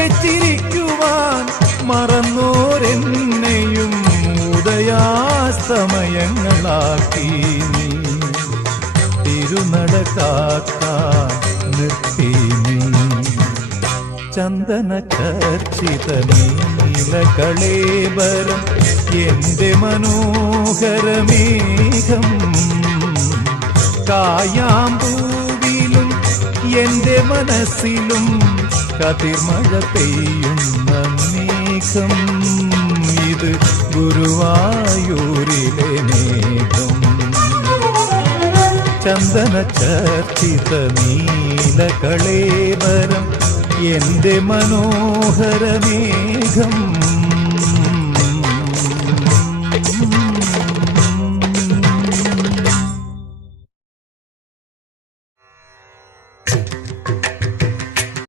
ഉറക്കെ ചിരിക്കുവാൻ മറന്നോരെന്നെയും ഉദയാസ്തമയങ്ങളാക്കി നീ തിരുനട കാക്കാൻ നിർത്തി നീ ചന്ദന ചർച്ചിത നീലകളേബരം എന്റെ മനോഹരമേഘം കായാമ്പൂവിലും എന്റെ മനസ്സിലും കതിർമഴ പെയ്യുന്ന മേഘം ഇത് ഗുരുവായൂരിലെ മേഘം ചന്ദന ചർച്ചിത നീലകളേബരം എന്റെ മനോഹരമേഘം